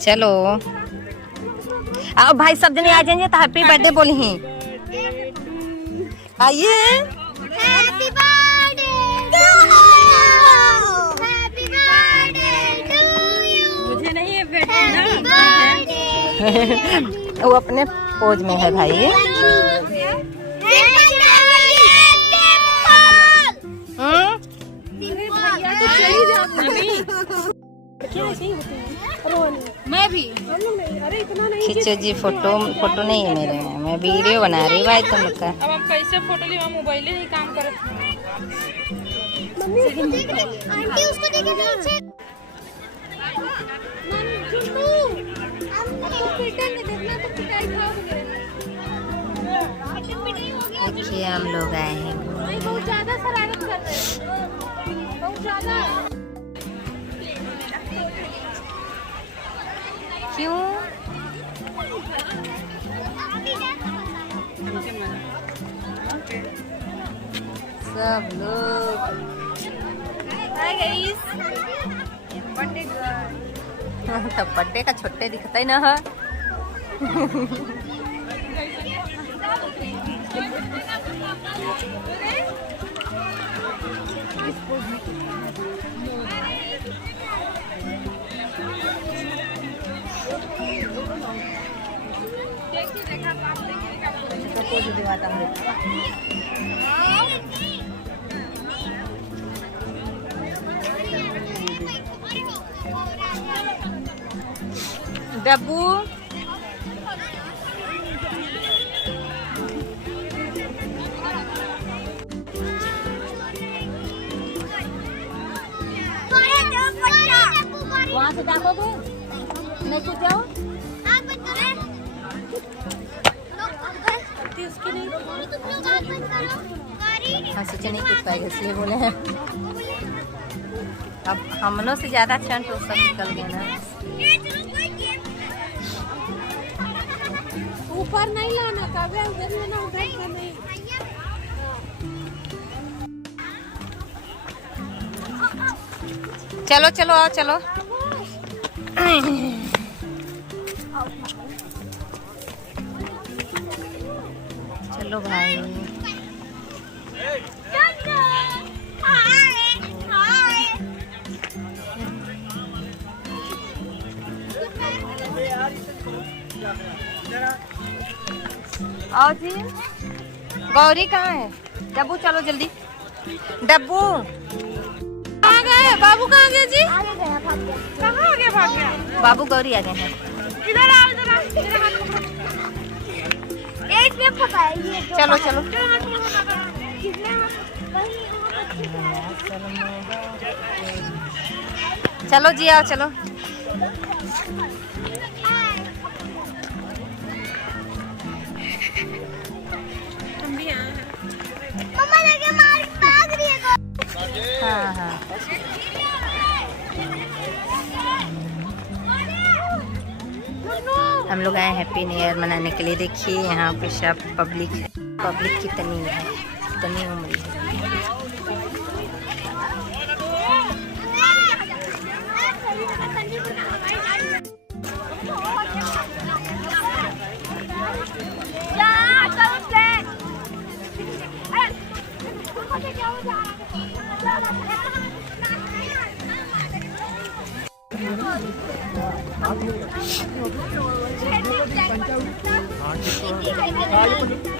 चलो आओ भाई, सब जने आ जाएंगे तो हैप्पी बर्थडे बोली ही। आइए happy birthday to you, happy birthday to you. मुझे नहीं है बेटे ना, वो अपने पोज में है भाई। मैं भी खींचो जी फोटो। फोटो नहीं है मेरे में, मैं वीडियो बना रही भाई तुम लोग का। अब हम कैसे फोटो ली, मोबाइल ही काम करत। आंटी उसको देखे नीचे। देखिए हम लोग आए हैं, बहुत ज्यादा शरारत कर रहे हैं, बहुत ज्यादा। क्यों? सब लोग तब बर्थडे का छोटे दिखता ही ना है। डब्बू वहाँ से डाकोगे नहीं कुछ जाओ। हाँ सोचे नहीं कुछ पाएगा इसलिए बोले हैं। अब हमनों से ज्यादा चंट तो सब निकल गए ना। ऊपर नहीं लाना, कभी उधर लेना, उधर का नहीं। चलो चलो आओ चलो। चलो भाई आओ जी। गौरी कहाँ है? डब्बू चलो जल्दी। डब्बू कहाँ गए? बाबू कहाँ गए जी? आगे गया, भाग गया। कहाँ आगे भाग गया? बाबू गौरी आ गए हैं। इधर आओ, इधर आओ, मेरा हाथ पकड़ो। ये इसमें फंसा है, ये जो चलो चलो चलो जी आओ चलो। मम्मा लगे मार भाग रही है। हाँ हाँ हम लोग आए हैप्पी न्यू ईयर मनाने के लिए। देखिए यहाँ पे सब पब्लिक कितनी है, कितनी उम्र है।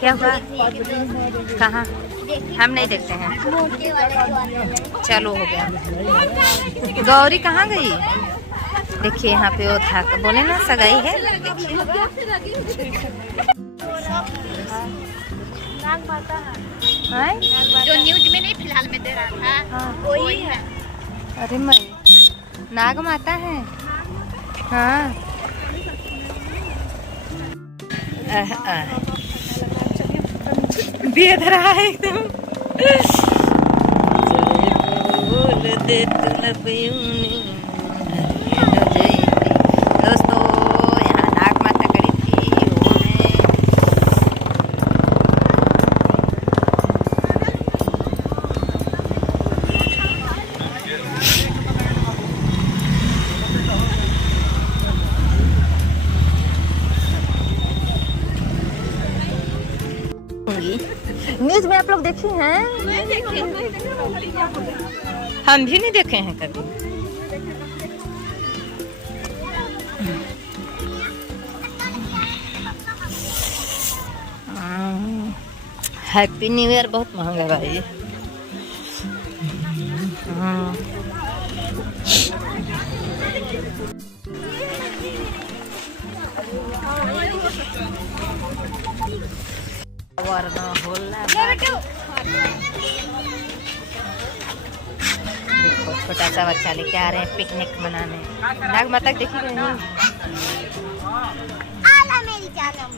क्या हुआ? कहाँ? हम नहीं देखते हैं। चलो हो गया। गौरी कहाँ गई? देखिए यहाँ पे वो था, बोले ना सगाई है। जो न्यूज में नहीं फिलहाल में दे रहा था, वही है। अरे मैं नाग माता है। हाँ दे रहा है एकदम। दोस्तों यहाँ नाग माता खड़ी थी, वो है लोग देखी हैं? हम भी नहीं देखे हैं कभी। हैप्पी न्यू ईयर बहुत महंगा है भाई। देखो छोटा सा बच्चा लेके आ रहे हैं पिकनिक मनाने। नाग माता देखी गई नहीं? आला मेरी जानम